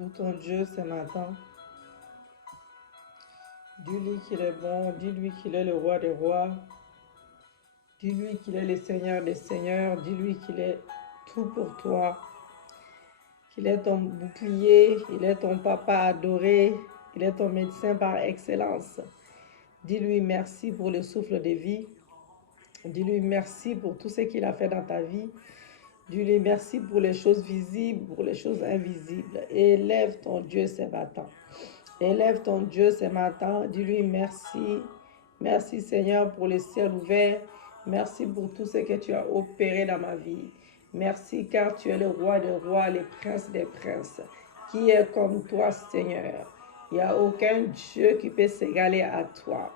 Loue ton Dieu ce matin. Dis-lui qu'il est bon, dis-lui qu'il est le roi des rois. Dis-lui qu'il est le Seigneur des seigneurs. Dis-lui qu'il est tout pour toi. Qu'il est ton bouclier, il est ton papa adoré, il est ton médecin par excellence. Dis-lui merci pour le souffle de vie. Dis-lui merci pour tout ce qu'il a fait dans ta vie. Dis-lui merci pour les choses visibles, pour les choses invisibles. Élève ton Dieu ce matin. Élève ton Dieu ce matin. Dis-lui merci. Merci Seigneur pour le ciel ouvert. Merci pour tout ce que tu as opéré dans ma vie. Merci car tu es le roi des rois, le prince des princes. Qui est comme toi Seigneur? Il n'y a aucun Dieu qui peut s'égaler à toi.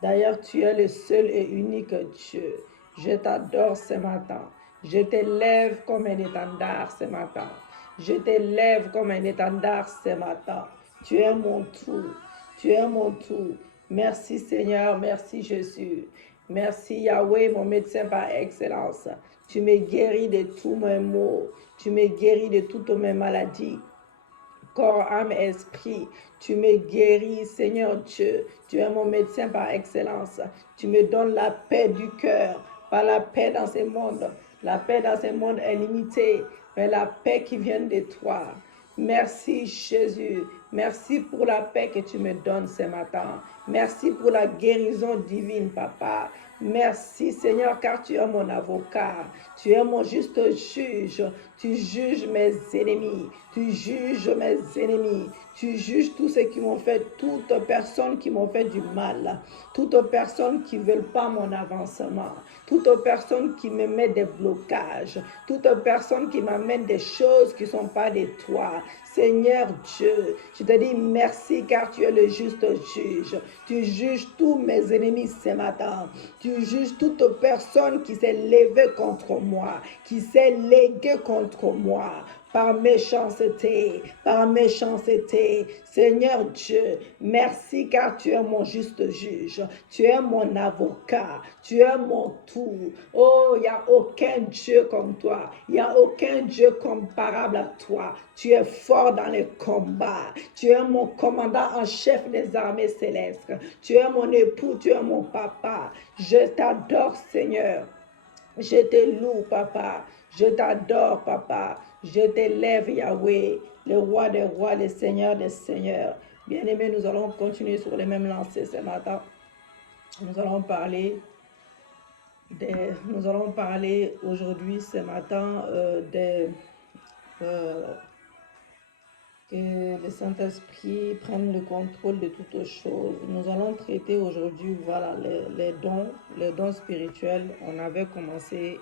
D'ailleurs, tu es le seul et unique Dieu. Je t'adore ce matin. Je t'élève comme un étendard ce matin. Je t'élève comme un étendard ce matin. Tu es mon tout. Tu es mon tout. Merci Seigneur, merci Jésus. Merci Yahweh, mon médecin par excellence. Tu me guéris de tous mes maux. Tu me guéris de toutes mes maladies. Corps, âme, esprit, tu me guéris, Seigneur Dieu. Tu es mon médecin par excellence. Tu me donnes la paix du cœur, pas la paix dans ce monde. La paix dans ce monde est limitée, mais la paix qui vient de toi. Merci Jésus. Merci pour la paix que tu me donnes ce matin. Merci pour la guérison divine, Papa. Merci Seigneur, car tu es mon avocat. Tu es mon juste juge. Tu juges mes ennemis. Tu juges mes ennemis. Tu juges tous ceux qui m'ont fait, toutes personnes qui m'ont fait du mal. Toutes personnes qui ne veulent pas mon avancement. Toutes personnes qui me mettent des blocages. Toutes personnes qui m'amènent des choses qui ne sont pas de toi. Seigneur Dieu, je te dis merci car tu es le juste juge. Tu juges tous mes ennemis ce matin. Tu juges toute personne qui s'est levée contre moi, qui s'est léguée contre moi. Par méchanceté, par méchanceté. Seigneur Dieu, merci car tu es mon juste juge. Tu es mon avocat. Tu es mon tout. Oh, il n'y a aucun Dieu comme toi. Il n'y a aucun Dieu comparable à toi. Tu es fort dans les combats. Tu es mon commandant en chef des armées célestes. Tu es mon époux, tu es mon papa. Je t'adore, Seigneur. Je te loue, Papa. Je t'adore, Papa. Je t'élève, Yahweh, le roi des rois, le seigneur des seigneurs. Bien-aimés, nous allons continuer sur les mêmes lancers ce matin. Nous allons parler aujourd'hui, ce matin, que le Saint-Esprit prenne le contrôle de toutes choses. Nous allons traiter aujourd'hui, voilà, les dons spirituels. On avait commencé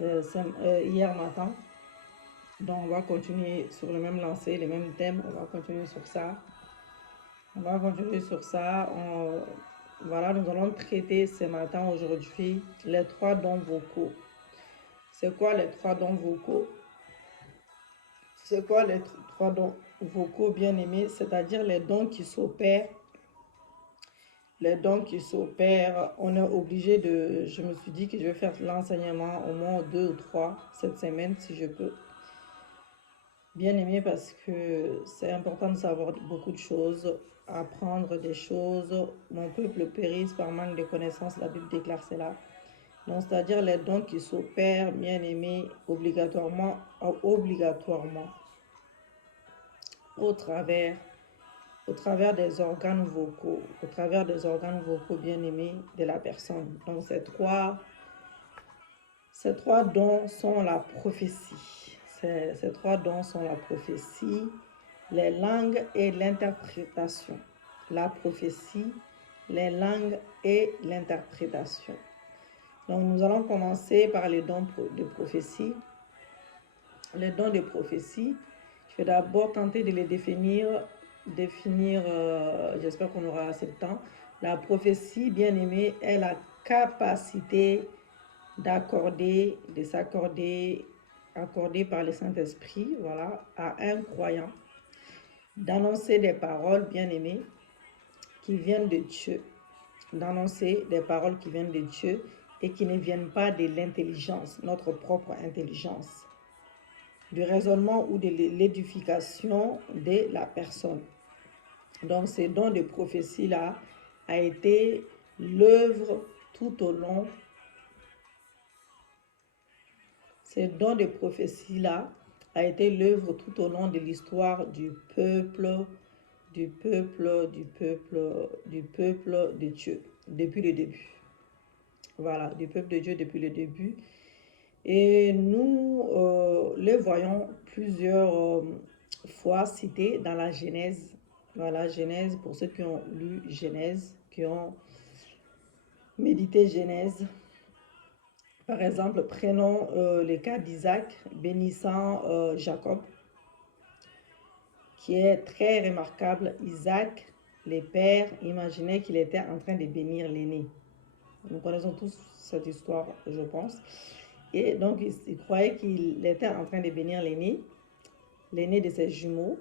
hier matin. Donc, on va continuer sur le même lancer, les mêmes thèmes. On va continuer sur ça. Voilà, nous allons traiter ce matin, aujourd'hui, les 3 dons vocaux. C'est quoi les 3 dons vocaux? C'est quoi les 3 dons vocaux, bien-aimés? C'est-à-dire les dons qui s'opèrent. Les dons qui s'opèrent, on est obligé de... Je me suis dit que je vais faire l'enseignement au moins 2 ou 3 cette semaine, si je peux. Bien aimé, parce que c'est important de savoir beaucoup de choses, apprendre des choses. Mon peuple périsse par manque de connaissances, la Bible déclare cela. Donc, c'est-à-dire les dons qui s'opèrent, bien aimé, obligatoirement, au travers des organes vocaux, bien aimés de la personne. Donc, ces trois dons sont la prophétie. Ces 3 dons sont la prophétie, les langues et l'interprétation. La prophétie, les langues et l'interprétation. Donc, nous allons commencer par les dons de prophétie. Les dons de prophétie, je vais d'abord tenter de les définir, j'espère qu'on aura assez de temps. La prophétie, bien aimée, est la capacité accordée par le Saint-Esprit, voilà, à un croyant, d'annoncer des paroles, bien aimées, qui viennent de Dieu, d'annoncer des paroles qui viennent de Dieu et qui ne viennent pas de l'intelligence, notre propre intelligence. du raisonnement ou de l'édification de la personne. Donc, ce don de prophétie-là a été l'œuvre tout au long. Ce don de prophétie-là a été l'œuvre tout au long de l'histoire du peuple de Dieu, depuis le début. Voilà, du peuple de Dieu depuis le début. Et nous les voyons plusieurs fois cités dans la Genèse. Voilà, Genèse, pour ceux qui ont lu Genèse, qui ont médité Genèse. Par exemple, prenons le cas d'Isaac bénissant Jacob, qui est très remarquable. Isaac, les pères, imaginaient qu'il était en train de bénir l'aîné. Nous connaissons tous cette histoire, je pense. Et donc, il croyait qu'il était en train de bénir l'aîné de ses jumeaux,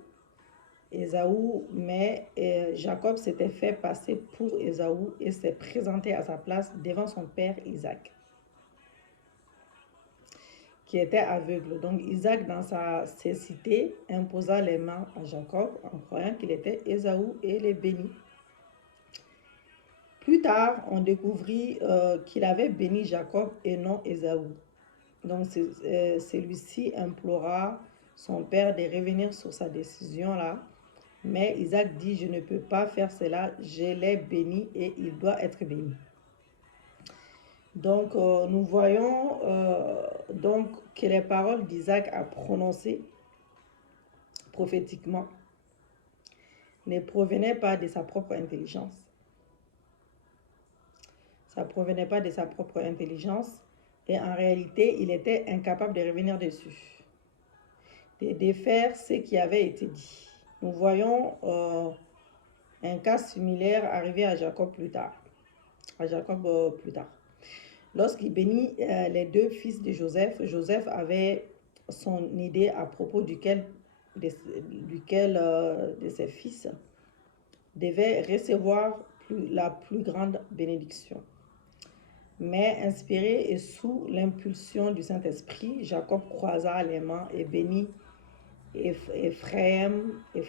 Ésaü, mais Jacob s'était fait passer pour Ésaü et s'est présenté à sa place devant son père Isaac, qui était aveugle. Donc Isaac, dans sa cécité, imposa les mains à Jacob en croyant qu'il était Ésaü et les bénit. Plus tard, on découvrit qu'il avait béni Jacob et non Ésaü. Donc celui-ci implora son père de revenir sur sa décision-là. Mais Isaac dit, je ne peux pas faire cela, je l'ai béni et il doit être béni. Donc, nous voyons donc que les paroles d'Isaac a prononcées prophétiquement ne provenaient pas de sa propre intelligence. Ça ne provenait pas de sa propre intelligence et en réalité, il était incapable de revenir dessus, de défaire ce qui avait été dit. Nous voyons un cas similaire arriver à Jacob plus tard. Lorsqu'il bénit les deux fils de Joseph, Joseph avait son idée à propos duquel de ses fils devait recevoir la plus grande bénédiction. Mais inspiré et sous l'impulsion du Saint-Esprit, Jacob croisa les mains et bénit Ephraim, le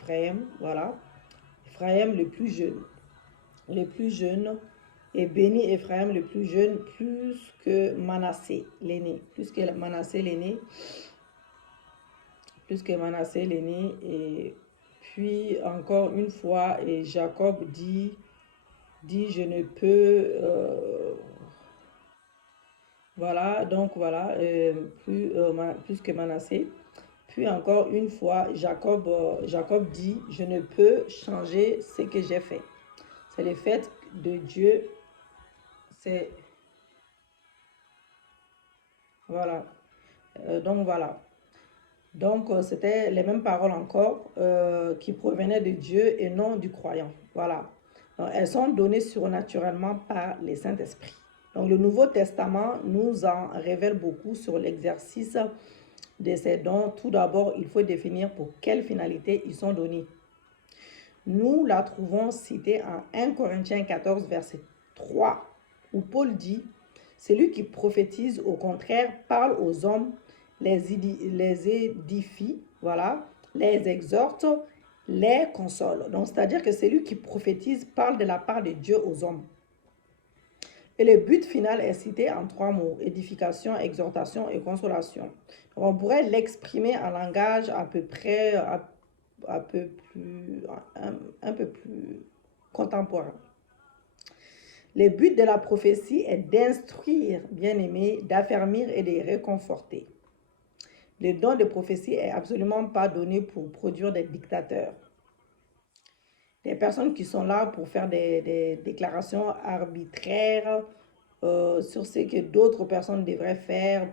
plus jeune, et bénit Ephraim le plus jeune plus que Manassé l'aîné, et puis encore une fois, et Jacob dit je ne peux plus que Manassé. Puis encore une fois, Jacob dit, je ne peux changer ce que j'ai fait. C'est le fait de Dieu. C'est voilà. Donc, c'était les mêmes paroles encore qui provenaient de Dieu et non du croyant. Voilà. Donc, elles sont données surnaturellement par les Saint-Esprit. Donc, le Nouveau Testament nous en révèle beaucoup sur l'exercice de ces dons. Tout d'abord, il faut définir pour quelle finalité ils sont donnés. Nous la trouvons citée en 1 Corinthiens 14, verset 3, où Paul dit « Celui qui prophétise, au contraire, parle aux hommes, les édifie, les exhorte, les console. » Donc, c'est-à-dire que celui qui prophétise parle de la part de Dieu aux hommes. Et le but final est cité en 3 mots, édification, exhortation et consolation. Donc, on pourrait l'exprimer en langage un peu plus contemporain. Le but de la prophétie est d'instruire, bien-aimé, d'affermir et de réconforter. Le don de prophétie est absolument pas donné pour produire des dictateurs. Des personnes qui sont là pour faire des déclarations arbitraires sur ce que d'autres personnes devraient faire.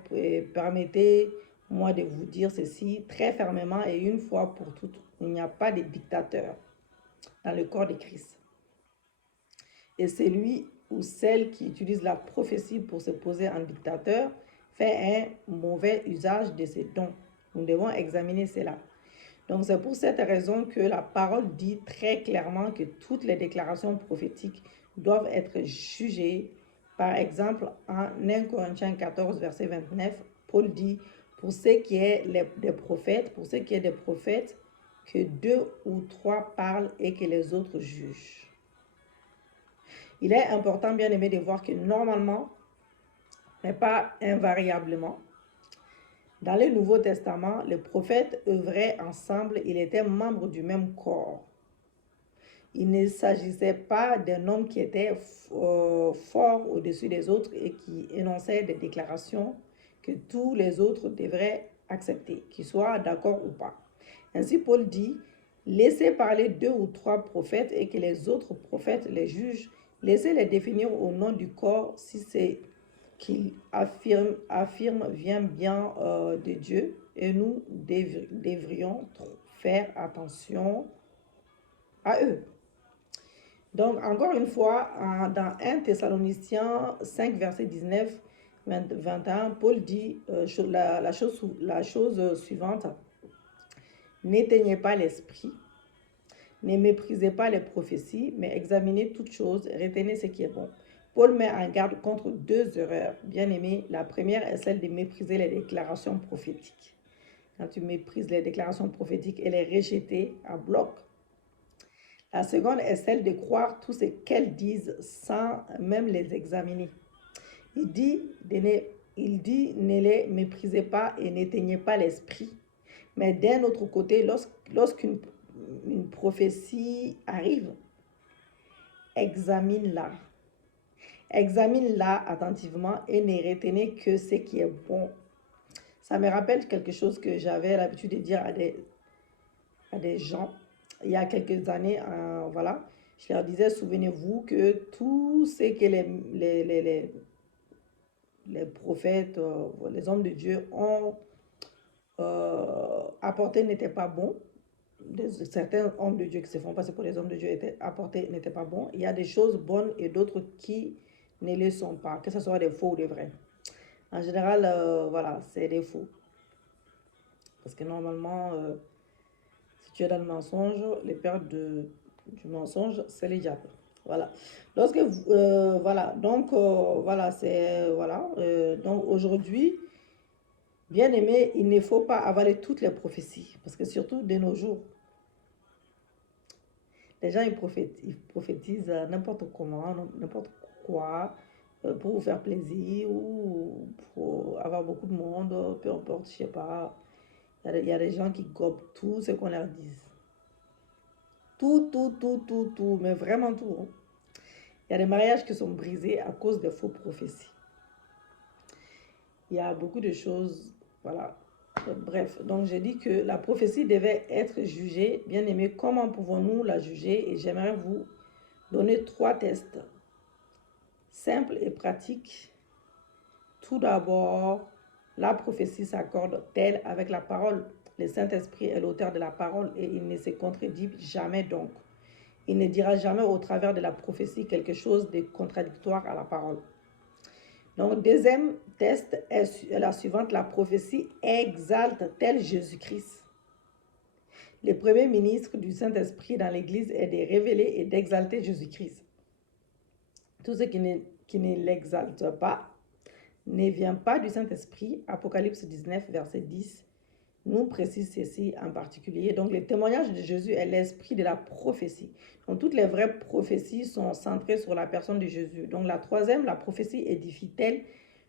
Permettez-moi de vous dire ceci très fermement et une fois pour toutes, il n'y a pas de dictateur dans le corps de Christ. Et celui ou celle qui utilise la prophétie pour se poser en dictateur fait un mauvais usage de ses dons. Nous devons examiner cela. Donc, c'est pour cette raison que la parole dit très clairement que toutes les déclarations prophétiques doivent être jugées. Par exemple, en 1 Corinthiens 14, verset 29, Paul dit « pour ce qui est des prophètes, que 2 ou 3 parlent et que les autres jugent. Il est important, bien aimé, de voir que normalement, mais pas invariablement, dans le Nouveau Testament, les prophètes œuvraient ensemble, ils étaient membres du même corps. Il ne s'agissait pas d'un homme qui était fort au-dessus des autres et qui énonçait des déclarations que tous les autres devraient accepter, qu'ils soient d'accord ou pas. Ainsi, Paul dit, laissez parler 2 ou 3 prophètes et que les autres prophètes les jugent. Laissez-les définir au nom du corps si c'est qu'ils affirment vient bien de Dieu, et nous devrions faire attention à eux. Donc, encore une fois, dans 1 Thessaloniciens 5, verset 19, 21, Paul dit la chose suivante. N'éteignez pas l'esprit, ne méprisez pas les prophéties, mais examinez toutes choses, retenez ce qui est bon. Paul met en garde contre 2 erreurs. Bien aimé, la première est celle de mépriser les déclarations prophétiques. Quand tu méprises les déclarations prophétiques et les rejeter à bloc. La seconde est celle de croire tout ce qu'elles disent sans même les examiner. Il dit, ne les méprisez pas et n'éteignez pas l'esprit. Mais d'un autre côté, lorsqu'une prophétie arrive, examine-la. Examine-la attentivement et ne retenez que ce qui est bon. Ça me rappelle quelque chose que j'avais l'habitude de dire à des gens il y a quelques années. Voilà, je leur disais, souvenez-vous que tout ce que les prophètes, les hommes de Dieu ont apporté n'était pas bon. Certains hommes de Dieu qui se font passer pour les hommes de Dieu apportés n'étaient pas bons. Il y a des choses bonnes et d'autres qui ne le sont pas, que ce soit des faux ou des vrais. En général, voilà, c'est des faux. Parce que normalement, si tu es dans le mensonge, les pères du mensonge, c'est les diables. Voilà. Voilà. Donc, voilà, c'est... Voilà. Donc, aujourd'hui, bien aimé, il ne faut pas avaler toutes les prophéties. Parce que surtout de nos jours, les gens, ils prophétisent n'importe comment, n'importe quoi, pour vous faire plaisir ou pour avoir beaucoup de monde, peu importe, je sais pas. Il y a des gens qui gobent tout ce qu'on leur dit. Tout, mais vraiment tout. Hein. Il y a des mariages qui sont brisés à cause des faux prophéties. Il y a beaucoup de choses, voilà. Bref, donc j'ai dit que la prophétie devait être jugée. Bien aimé, comment pouvons-nous la juger? Et j'aimerais vous donner 3 tests simples et pratiques. Tout d'abord, la prophétie s'accorde-t-elle avec la parole? Le Saint-Esprit est l'auteur de la parole et il ne se contredit jamais donc. Il ne dira jamais au travers de la prophétie quelque chose de contradictoire à la parole. Donc, deuxième test est la suivante. La prophétie exalte-t-elle Jésus-Christ? Le premier ministre du Saint-Esprit dans l'Église est de révéler et d'exalter Jésus-Christ. Tout ce qui ne l'exalte pas ne vient pas du Saint-Esprit. Apocalypse 19, verset 10, nous précise ceci en particulier. Donc, le témoignage de Jésus est l'esprit de la prophétie. Donc, toutes les vraies prophéties sont centrées sur la personne de Jésus. Donc, la troisième, la prophétie édifie-t-elle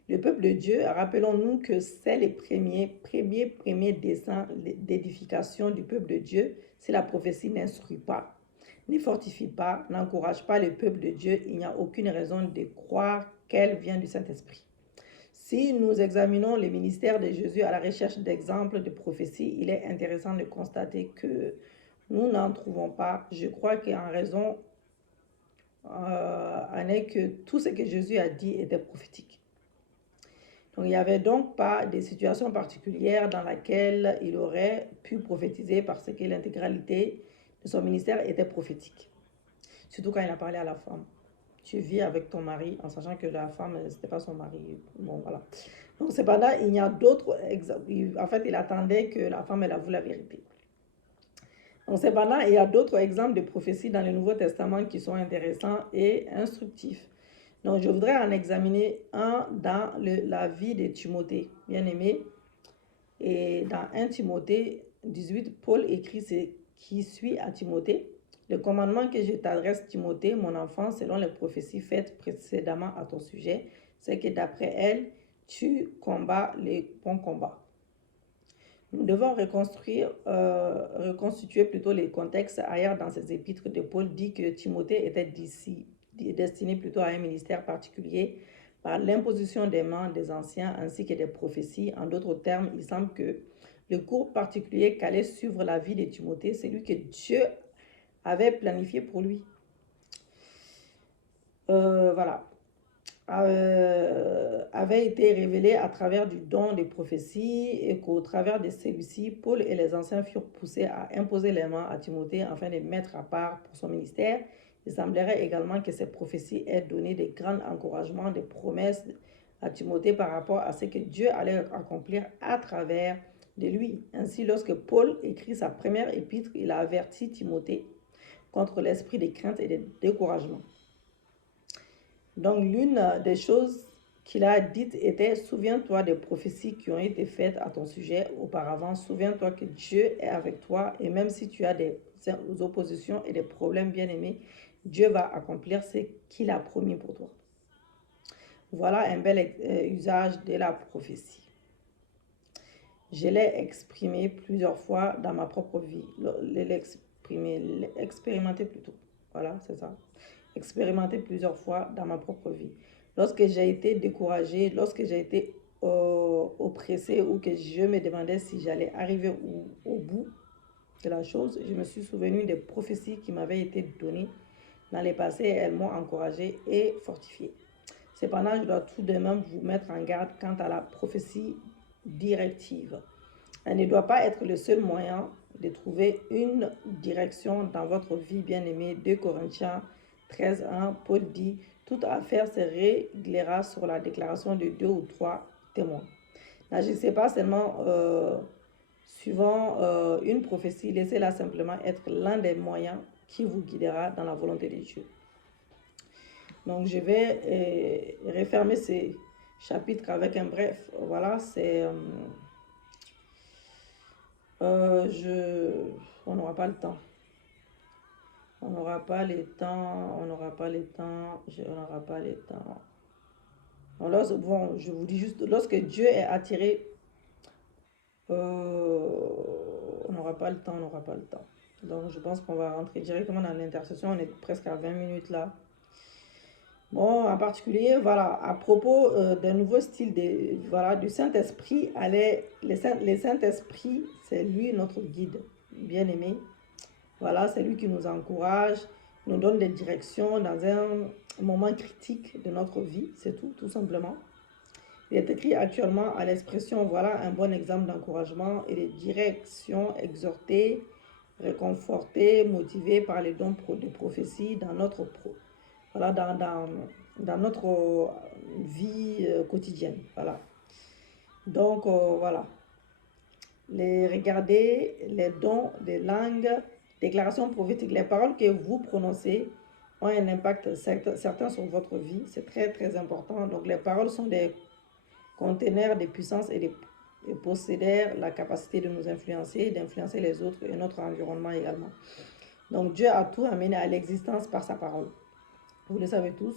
le peuple de Dieu? Rappelons-nous que c'est les premiers desseins d'édification du peuple de Dieu. Si la prophétie n'instruit pas, ne fortifie pas, n'encourage pas le peuple de Dieu, il n'y a aucune raison de croire qu'elle vient du Saint-Esprit. Si nous examinons les ministères de Jésus à la recherche d'exemples de prophétie, il est intéressant de constater que nous n'en trouvons pas. Je crois qu'en raison en est que tout ce que Jésus a dit était prophétique. Donc, il n'y avait donc pas de situation particulière dans laquelle il aurait pu prophétiser parce que l'intégralité de son ministère était prophétique. Surtout quand il a parlé à la femme. Tu vis avec ton mari en sachant que la femme, ce n'était pas son mari. Bon, voilà. Donc, cependant, il y a d'autres exemples. En fait, il attendait que la femme, elle avoue la vérité. Donc, cependant, il y a d'autres exemples de prophéties dans le Nouveau Testament qui sont intéressants et instructifs. Donc, je voudrais en examiner un dans la vie de Timothée, bien aimé. Et dans 1 Timothée 18, Paul écrit ce qui suit à Timothée. Le commandement que je t'adresse, Timothée, mon enfant, selon les prophéties faites précédemment à ton sujet, c'est que d'après elles, tu combats les bons combats. Nous devons reconstituer plutôt les contextes. Ailleurs dans ces épîtres de Paul dit que Timothée était destiné plutôt à un ministère particulier par l'imposition des mains des anciens ainsi que des prophéties. En d'autres termes, il semble que le cours particulier qu'allait suivre la vie de Timothée, c'est lui que Dieu avait planifié pour lui. Voilà. Avait été révélé à travers du don des prophéties et qu'au travers de celui-ci, Paul et les anciens furent poussés à imposer les mains à Timothée afin de mettre à part pour son ministère. Il semblerait également que ces prophéties aient donné de grands encouragements, des promesses à Timothée par rapport à ce que Dieu allait accomplir à travers de lui. Ainsi, lorsque Paul écrit sa première épître, il a averti Timothée contre l'esprit de crainte et de découragement. Donc, l'une des choses qu'il a dites était « Souviens-toi des prophéties qui ont été faites à ton sujet auparavant. Souviens-toi que Dieu est avec toi et même si tu as des oppositions et des problèmes bien-aimés, Dieu va accomplir ce qu'il a promis pour toi. » Voilà un bel usage de la prophétie. Je l'ai exprimé plusieurs fois dans ma propre vie. L'expérimenter plutôt. Voilà, c'est ça. Expérimenté plusieurs fois dans ma propre vie. Lorsque j'ai été découragée, lorsque j'ai été oppressée ou que je me demandais si j'allais arriver au bout de la chose, je me suis souvenu des prophéties qui m'avaient été données dans le passé et elles m'ont encouragée et fortifiée. Cependant, je dois tout de même vous mettre en garde quant à la prophétie directive. Elle ne doit pas être le seul moyen de trouver une direction dans votre vie bien-aimée. 2 Corinthiens 13:1, Paul dit « Toute affaire se réglera sur la déclaration de 2 ou 3 témoins. » N'agissez pas seulement suivant une prophétie, laissez-la simplement être l'un des moyens qui vous guidera dans la volonté de Dieu. Donc, je vais refermer ces chapitres avec un bref. Voilà, c'est... on n'aura pas le temps. On n'aura pas le temps. Bon, je vous dis juste, lorsque Dieu est attiré, on n'aura pas le temps. Donc, je pense qu'on va rentrer directement dans l'intercession. On est presque à 20 minutes là. Bon, en particulier, voilà, à propos d'un nouveau style du Saint-Esprit, le Saint-Esprit, c'est lui notre guide, bien-aimé. Voilà, c'est lui qui nous encourage, nous donne des directions dans un moment critique de notre vie, c'est tout simplement. Il est écrit actuellement à l'expression, voilà un bon exemple d'encouragement et de direction exhortée, réconfortée, motivée par les dons de prophétie dans notre dans notre vie quotidienne. Voilà. Donc, voilà. Regardez les dons des langues, déclarations prophétiques. Les paroles que vous prononcez ont un impact certain sur votre vie. C'est très important. Donc, les paroles sont des conteneurs de puissance et possédent la capacité de nous influencer, d'influencer les autres et notre environnement également. Donc, Dieu a tout amené à l'existence par sa parole. Vous le savez tous.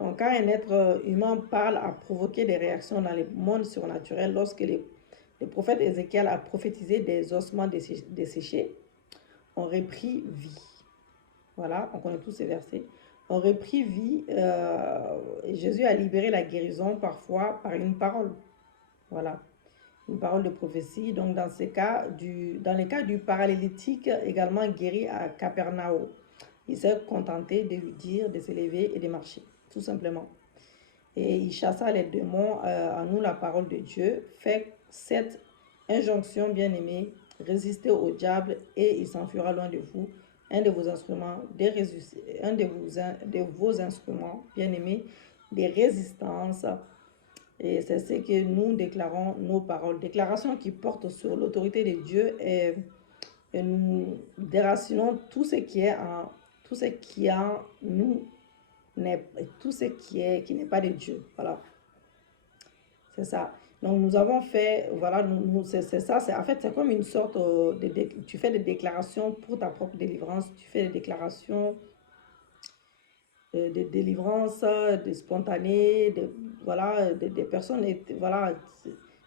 Donc, quand un être humain parle, a provoqué des réactions dans le monde surnaturel. Lorsque le prophète Ézéchiel a prophétisé des ossements desséchés, on reprit vie. Voilà, on connaît tous ces versets. On reprit vie. Et Jésus a libéré la guérison parfois par une parole. Voilà, une parole de prophétie. Donc, dans le cas du paralytique, également guéri à Capernaum, il s'est contenté de lui dire de se lever et de marcher, tout simplement. Et il chassa les démons en nous la parole de Dieu. Fait cette injonction bien-aimée, résistez au diable et il s'enfuira loin de vous. Un de vos instruments bien-aimés, des résistances. Et c'est ce que nous déclarons nos paroles. Déclaration qui porte sur l'autorité de Dieu et nous déracinons tout ce qui est en nous, tout ce qui n'est pas de Dieu. Voilà. C'est ça. Donc, nous avons fait, voilà, c'est ça, en fait, c'est comme une sorte tu fais des déclarations pour ta propre délivrance, tu fais des déclarations de délivrance, de spontanées, voilà, des personnes, voilà,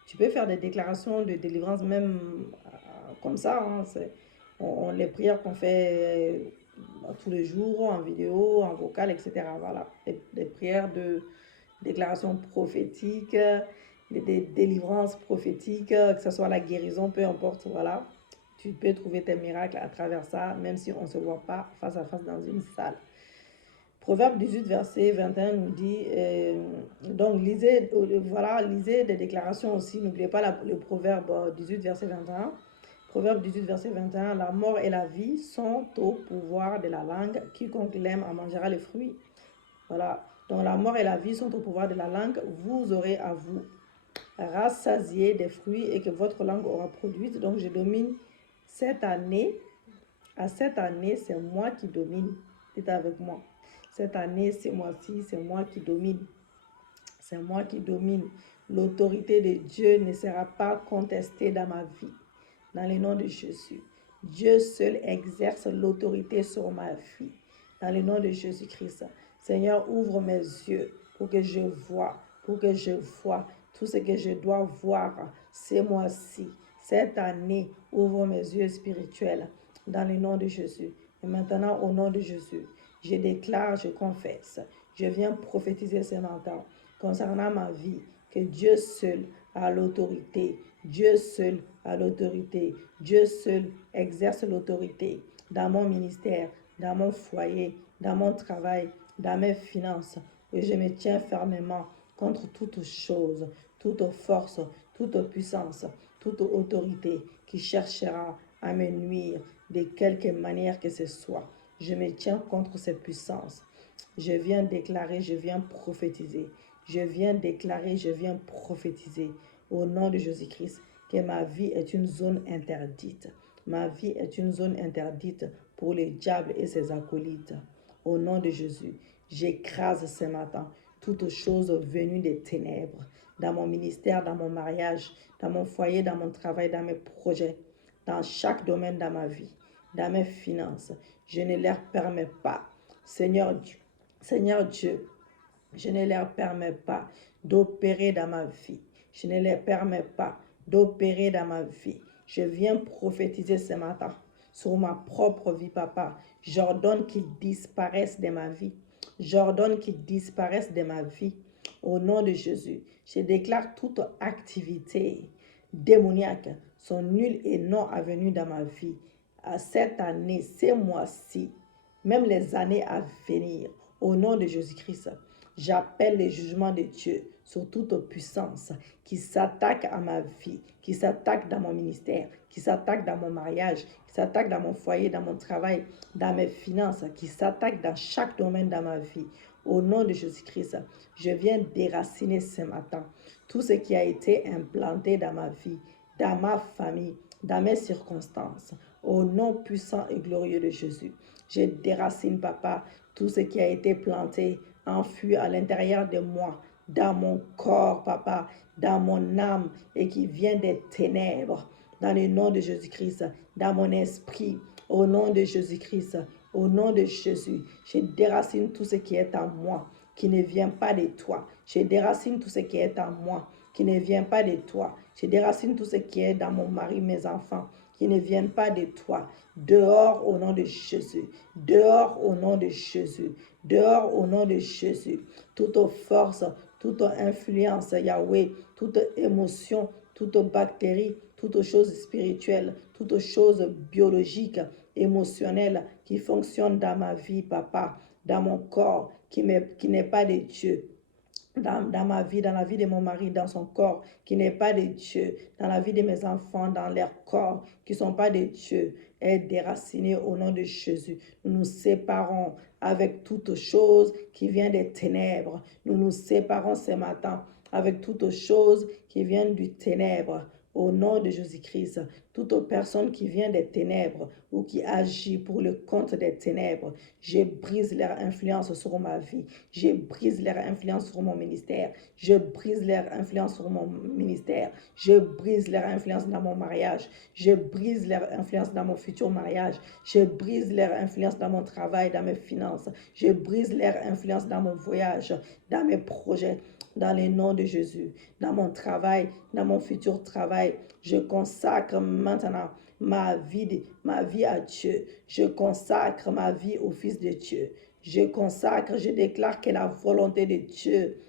tu peux faire des déclarations de délivrance même comme ça, hein, les prières qu'on fait tous les jours, en vidéo, en vocal, etc. Voilà, des prières de déclaration prophétique, des délivrances prophétiques, que ce soit la guérison, peu importe, voilà. Tu peux trouver tes miracles à travers ça, même si on ne se voit pas face à face dans une salle. Proverbe 18, verset 21 nous dit, donc lisez des déclarations aussi, n'oubliez pas le proverbe 18, verset 21. Proverbe 18, verset 21, la mort et la vie sont au pouvoir de la langue, quiconque l'aime en mangera les fruits. Voilà, donc la mort et la vie sont au pouvoir de la langue, vous aurez à vous rassasier des fruits et que votre langue aura produite. Donc je domine cette année, c'est moi qui domine, dites avec moi. Cette année, ce mois-ci, c'est moi qui domine. C'est moi qui domine. L'autorité de Dieu ne sera pas contestée dans ma vie. Dans le nom de Jésus. Dieu seul exerce l'autorité sur ma vie. Dans le nom de Jésus-Christ. Seigneur, ouvre mes yeux pour que je vois, tout ce que je dois voir ce mois-ci, cette année. Ouvre mes yeux spirituels dans le nom de Jésus. Et maintenant, au nom de Jésus, je déclare, je confesse, je viens prophétiser ce matin concernant ma vie, que Dieu seul a l'autorité. Dieu seul a l'autorité. Dieu seul exerce l'autorité dans mon ministère, dans mon foyer, dans mon travail, dans mes finances. Et je me tiens fermement contre toute chose, toute force, toute puissance, toute autorité qui cherchera à me nuire de quelque manière que ce soit. Je me tiens contre cette puissance. Je viens déclarer, je viens prophétiser. Je viens déclarer, je viens prophétiser au nom de Jésus-Christ que ma vie est une zone interdite. Ma vie est une zone interdite pour les diables et ses acolytes. Au nom de Jésus, j'écrase ce matin toutes choses venues des ténèbres, dans mon ministère, dans mon mariage, dans mon foyer, dans mon travail, dans mes projets, dans chaque domaine de ma vie, dans mes finances. Je ne leur permets pas, Seigneur Dieu, je ne leur permets pas d'opérer dans ma vie. Je ne leur permets pas d'opérer dans ma vie. Je viens prophétiser ce matin sur ma propre vie, papa. J'ordonne qu'ils disparaissent de ma vie. J'ordonne qu'ils disparaissent de ma vie. Au nom de Jésus, je déclare toute activité démoniaque sont nulles et non avenues dans ma vie. À cette année, ces mois-ci, même les années à venir, au nom de Jésus-Christ, j'appelle les jugements de Dieu sur toute puissance qui s'attaque à ma vie, qui s'attaque dans mon ministère, qui s'attaque dans mon mariage, qui s'attaque dans mon foyer, dans mon travail, dans mes finances, qui s'attaque dans chaque domaine de ma vie. Au nom de Jésus-Christ, je viens déraciner ce matin tout ce qui a été implanté dans ma vie, dans ma famille, dans mes circonstances. Au nom puissant et glorieux de Jésus, je déracine, papa, tout ce qui a été planté, enfui à l'intérieur de moi, dans mon corps, papa, dans mon âme et qui vient des ténèbres. Dans le nom de Jésus-Christ, dans mon esprit, au nom de Jésus-Christ, au nom de Jésus, je déracine tout ce qui est en moi, qui ne vient pas de toi. Je déracine tout ce qui est en moi, qui ne vient pas de toi. Je déracine tout ce qui est dans mon mari, mes enfants, qui ne viennent pas de toi. Dehors au nom de Jésus. Dehors au nom de Jésus. Dehors au nom de Jésus. Toute force, toute influence, Yahweh, toute émotion, toute bactérie, toute chose spirituelle, toute chose biologique, émotionnelle qui fonctionne dans ma vie, papa, dans mon corps, qui n'est pas de Dieu. Dans ma vie, dans la vie de mon mari, dans son corps, qui n'est pas de Dieu, dans la vie de mes enfants, dans leur corps, qui ne sont pas de Dieu, est déraciné au nom de Jésus. Nous nous séparons avec toute chose qui vient des ténèbres. Nous nous séparons ce matin avec toute chose qui vient du ténèbre. Au nom de Jésus-Christ, toute personne qui vient des ténèbres ou qui agit pour le compte des ténèbres, je brise leur influence sur ma vie. Je brise leur influence sur mon ministère. Je brise leur influence sur mon ministère. Je brise leur influence dans mon mariage. Je brise leur influence dans mon futur mariage. Je brise leur influence dans mon travail, dans mes finances. Je brise leur influence dans mon voyage, dans mes projets. Dans le nom de Jésus, dans mon travail, dans mon futur travail, je consacre maintenant ma vie à Dieu. Je consacre ma vie au Fils de Dieu. Je consacre, je déclare que la volonté de Dieu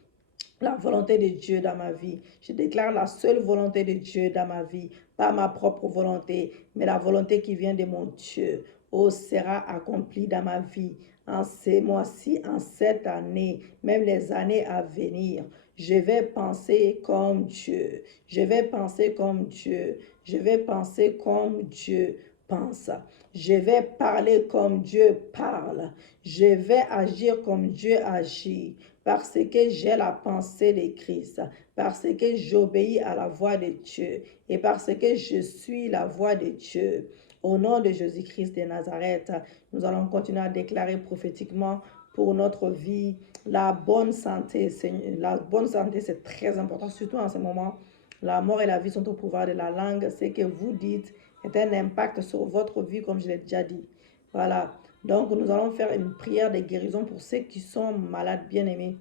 dans ma vie. Je déclare la seule volonté de Dieu dans ma vie, pas ma propre volonté, mais la volonté qui vient de mon Dieu, sera accomplie dans ma vie, en ces mois-ci, en cette année, même les années à venir. Je vais penser comme Dieu. Je vais penser comme Dieu. Je vais penser comme Dieu pense. Je vais parler comme Dieu parle. Je vais agir comme Dieu agit. Parce que j'ai la pensée de Christ, parce que j'obéis à la voix de Dieu et parce que je suis la voix de Dieu. Au nom de Jésus-Christ de Nazareth, nous allons continuer à déclarer prophétiquement pour notre vie la bonne santé. La bonne santé, c'est très important, surtout en ce moment. La mort et la vie sont au pouvoir de la langue. Ce que vous dites est un impact sur votre vie, comme je l'ai déjà dit. Voilà. Donc, nous allons faire une prière de guérison pour ceux qui sont malades, bien-aimés.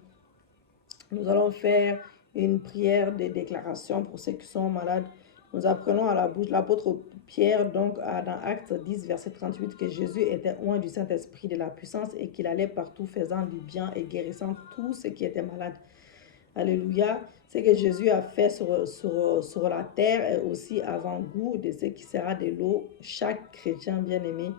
Nous allons faire une prière de déclaration pour ceux qui sont malades. Nous apprenons à la bouche l'apôtre Pierre, donc dans Actes 10, verset 38, que Jésus était oint du Saint-Esprit de la puissance et qu'il allait partout faisant du bien et guérissant tous ceux qui étaient malades. Alléluia. Ce que Jésus a fait sur la terre est aussi avant-goût de ce qui sera de l'eau. Chaque chrétien bien-aimé,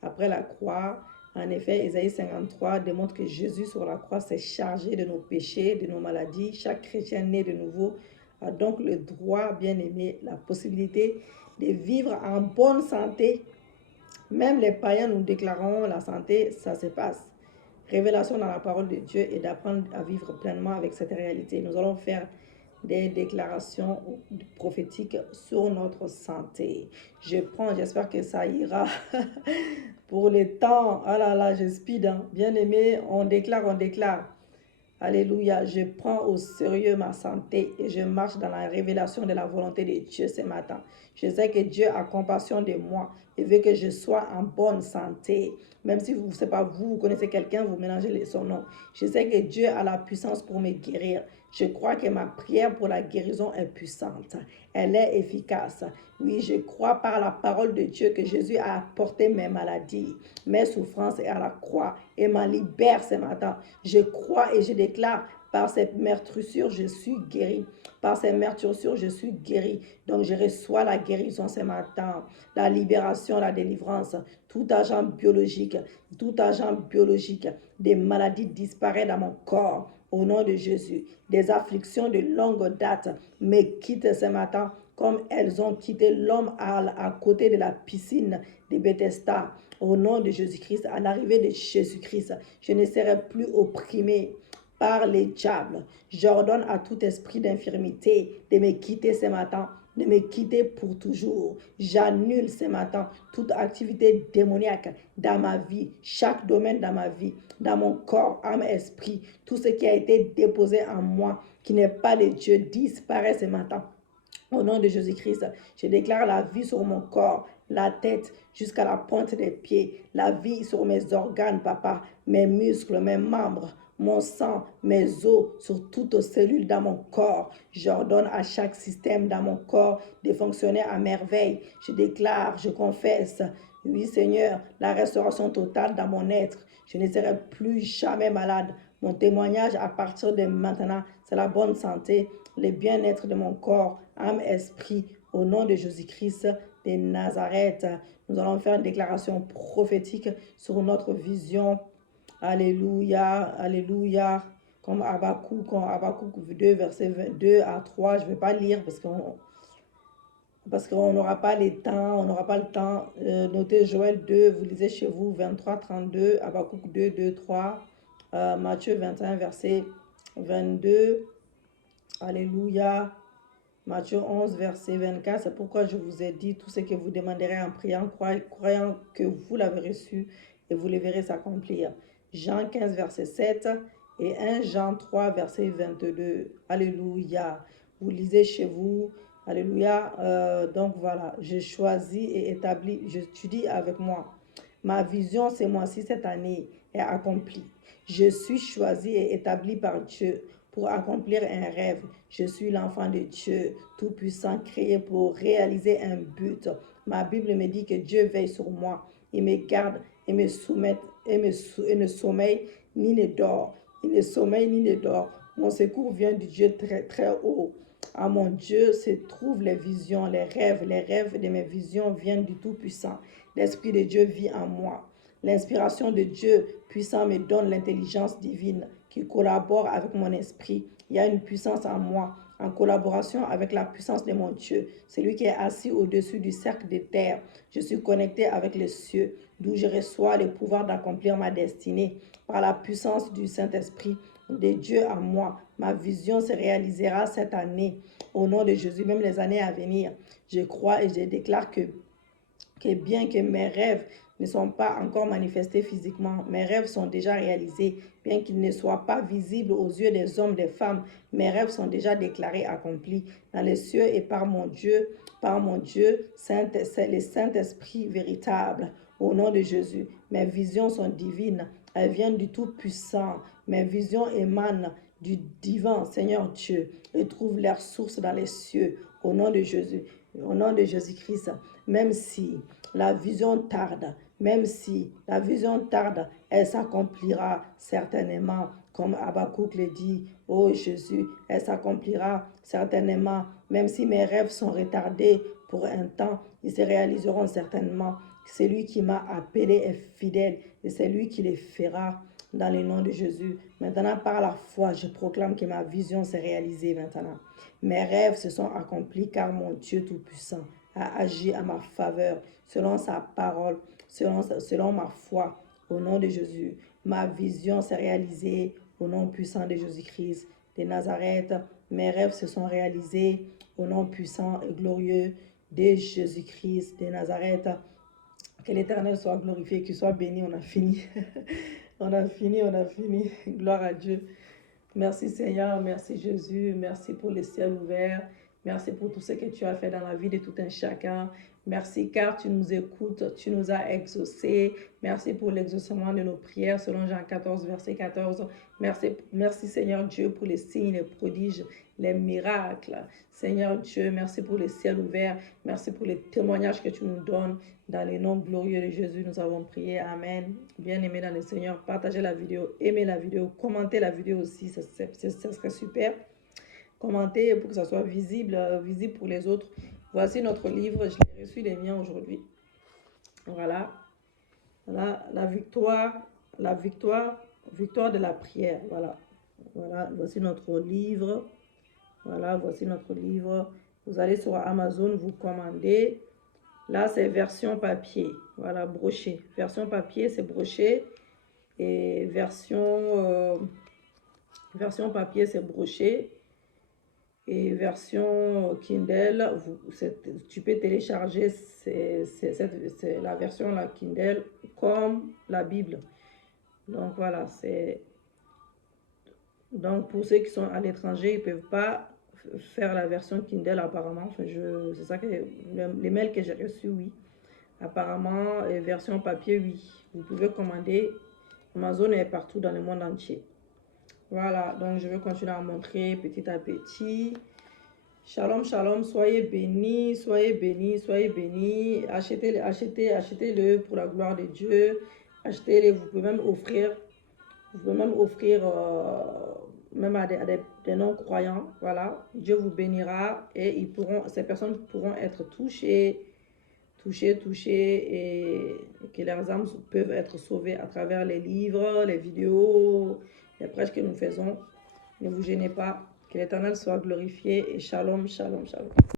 après la croix, en effet, Ésaïe 53 démontre que Jésus sur la croix s'est chargé de nos péchés, de nos maladies. Chaque chrétien né de nouveau a donc le droit, bien-aimé, la possibilité de vivre en bonne santé. Même les païens nous déclarons la santé, ça se passe. Révélation dans la parole de Dieu et d'apprendre à vivre pleinement avec cette réalité. Nous allons faire des déclarations prophétiques sur notre santé. J'espère que ça ira pour les temps. Ah là là, je speed. Hein. Bien aimé, on déclare. Alléluia, je prends au sérieux ma santé et je marche dans la révélation de la volonté de Dieu ce matin. Je sais que Dieu a compassion de moi et veut que je sois en bonne santé. Même si vous ne savez pas, vous connaissez quelqu'un, vous mélangez son nom. Je sais que Dieu a la puissance pour me guérir. Je crois que ma prière pour la guérison est puissante. Elle est efficace. Oui, je crois par la parole de Dieu que Jésus a apporté mes maladies, mes souffrances à la croix et m'a libéré ce matin. Je crois et je déclare par ces meurtrissures, je suis guéri. Par ces meurtrissures, je suis guéri. Donc, je reçois la guérison ce matin, la libération, la délivrance. Tout agent biologique des maladies disparaît dans mon corps. Au nom de Jésus, des afflictions de longue date me quittent ce matin comme elles ont quitté l'homme à côté de la piscine de Bethesda. Au nom de Jésus-Christ, à l'arrivée de Jésus-Christ, je ne serai plus opprimé par les diables. J'ordonne à tout esprit d'infirmité de me quitter ce matin, de me quitter pour toujours. J'annule ce matin toute activité démoniaque dans ma vie, chaque domaine dans ma vie, dans mon corps, âme, esprit. Tout ce qui a été déposé en moi, qui n'est pas de Dieu, disparaît ce matin. Au nom de Jésus-Christ, je déclare la vie sur mon corps, la tête jusqu'à la pointe des pieds, la vie sur mes organes, papa, mes muscles, mes membres, mon sang, mes os, sur toutes les cellules dans mon corps. J'ordonne à chaque système dans mon corps de fonctionner à merveille. Je déclare, je confesse, oui Seigneur, la restauration totale dans mon être. Je ne serai plus jamais malade. Mon témoignage à partir de maintenant, c'est la bonne santé, le bien-être de mon corps, âme, esprit, au nom de Jésus-Christ de Nazareth. Nous allons faire une déclaration prophétique sur notre vision. Alléluia, alléluia. Comme Habakkuk 2, verset 22 à 3. Je ne vais pas lire parce qu'on n'aura pas le temps. Notez Joël 2, vous lisez chez vous, 23, 32, Habakkuk 2, 2, 3, Matthieu 21, verset 22. Alléluia. Matthieu 11, verset 24. C'est pourquoi je vous ai dit tout ce que vous demanderez en priant, croyant que vous l'avez reçu et vous le verrez s'accomplir. Jean 15, verset 7 et 1 Jean 3, verset 22. Alléluia. Vous lisez chez vous. Alléluia. Donc voilà, je choisis et établis, tu dis avec moi. Ma vision ce mois-ci, cette année, est accomplie. Je suis choisi et établi par Dieu pour accomplir un rêve. Je suis l'enfant de Dieu, tout-puissant, créé pour réaliser un but. Ma Bible me dit que Dieu veille sur moi. Il me garde et me soumet et ne sommeille ni ne dort. Il ne sommeille ni ne dort. Mon secours vient du Dieu très, très haut. À mon Dieu se trouvent les visions, les rêves. Les rêves de mes visions viennent du Tout-Puissant. L'Esprit de Dieu vit en moi. L'inspiration de Dieu puissant me donne l'intelligence divine qui collabore avec mon esprit. Il y a une puissance en moi, en collaboration avec la puissance de mon Dieu, celui qui est assis au-dessus du cercle de terre. Je suis connecté avec les cieux, d'où je reçois le pouvoir d'accomplir ma destinée. Par la puissance du Saint-Esprit de Dieu en moi, ma vision se réalisera cette année. Au nom de Jésus, même les années à venir, je crois et je déclare que bien que mes rêves ne sont pas encore manifestés physiquement, mes rêves sont déjà réalisés, bien qu'ils ne soient pas visibles aux yeux des hommes, des femmes, mes rêves sont déjà déclarés accomplis dans les cieux et par mon Dieu, c'est le Saint-Esprit véritable. Au nom de Jésus, mes visions sont divines, elles viennent du Tout-Puissant, mes visions émanent du divin Seigneur Dieu et trouvent leur source dans les cieux. Au nom de Jésus, au nom de Jésus-Christ, même si la vision tarde, elle s'accomplira certainement, comme Habakkuk le dit. Oh Jésus, elle s'accomplira certainement, même si mes rêves sont retardés pour un temps, ils se réaliseront certainement. Celui qui m'a appelé est fidèle et c'est lui qui les fera dans le nom de Jésus. Maintenant, par la foi, je proclame que ma vision s'est réalisée maintenant. Mes rêves se sont accomplis car mon Dieu Tout-Puissant a agi à ma faveur selon sa parole, selon ma foi. Au nom de Jésus, ma vision s'est réalisée au nom puissant de Jésus-Christ de Nazareth. Mes rêves se sont réalisés au nom puissant et glorieux de Jésus-Christ de Nazareth. Que l'Éternel soit glorifié, qu'il soit béni. On a fini. on a fini. Gloire à Dieu. Merci Seigneur, merci Jésus, merci pour les ciels ouverts. Merci pour tout ce que tu as fait dans la vie de tout un chacun. Merci car tu nous écoutes, tu nous as exaucés. Merci pour l'exaucement de nos prières selon Jean 14, verset 14. Merci Seigneur Dieu pour les signes, les prodiges, les miracles. Seigneur Dieu, merci pour les ciels ouverts. Merci pour les témoignages que tu nous donnes. Dans le nom glorieux de Jésus, nous avons prié. Amen. Bien-aimés dans le Seigneur, partagez la vidéo, aimez la vidéo, commentez la vidéo aussi, ça serait super. Commentez pour que ça soit visible pour les autres. Voici notre livre, je l'ai reçu les miens aujourd'hui. Voilà. La victoire de la prière. Voilà, voici notre livre. Voilà, voici notre livre. Vous allez sur Amazon, vous commandez. Là, c'est version papier. Voilà, broché. Version papier, c'est broché. Et version papier, c'est broché. Et version Kindle, tu peux télécharger la version la Kindle comme la Bible. Donc voilà, donc pour ceux qui sont à l'étranger, ils ne peuvent pas faire la version Kindle apparemment. C'est ça que les mails que j'ai reçus, oui. Apparemment, version papier, oui. Vous pouvez commander. Amazon est partout dans le monde entier. Voilà, donc je vais continuer à montrer petit à petit. Shalom, shalom, soyez bénis, soyez bénis, soyez bénis. Achetez-le pour la gloire de Dieu. Achetez-les, vous pouvez même offrir. Même à des non-croyants. Voilà, Dieu vous bénira et ces personnes pourront être touchées et que leurs âmes peuvent être sauvées à travers les livres, les vidéos, les prêches que nous faisons. Ne vous gênez pas. Que l'Éternel soit glorifié et shalom, shalom, shalom.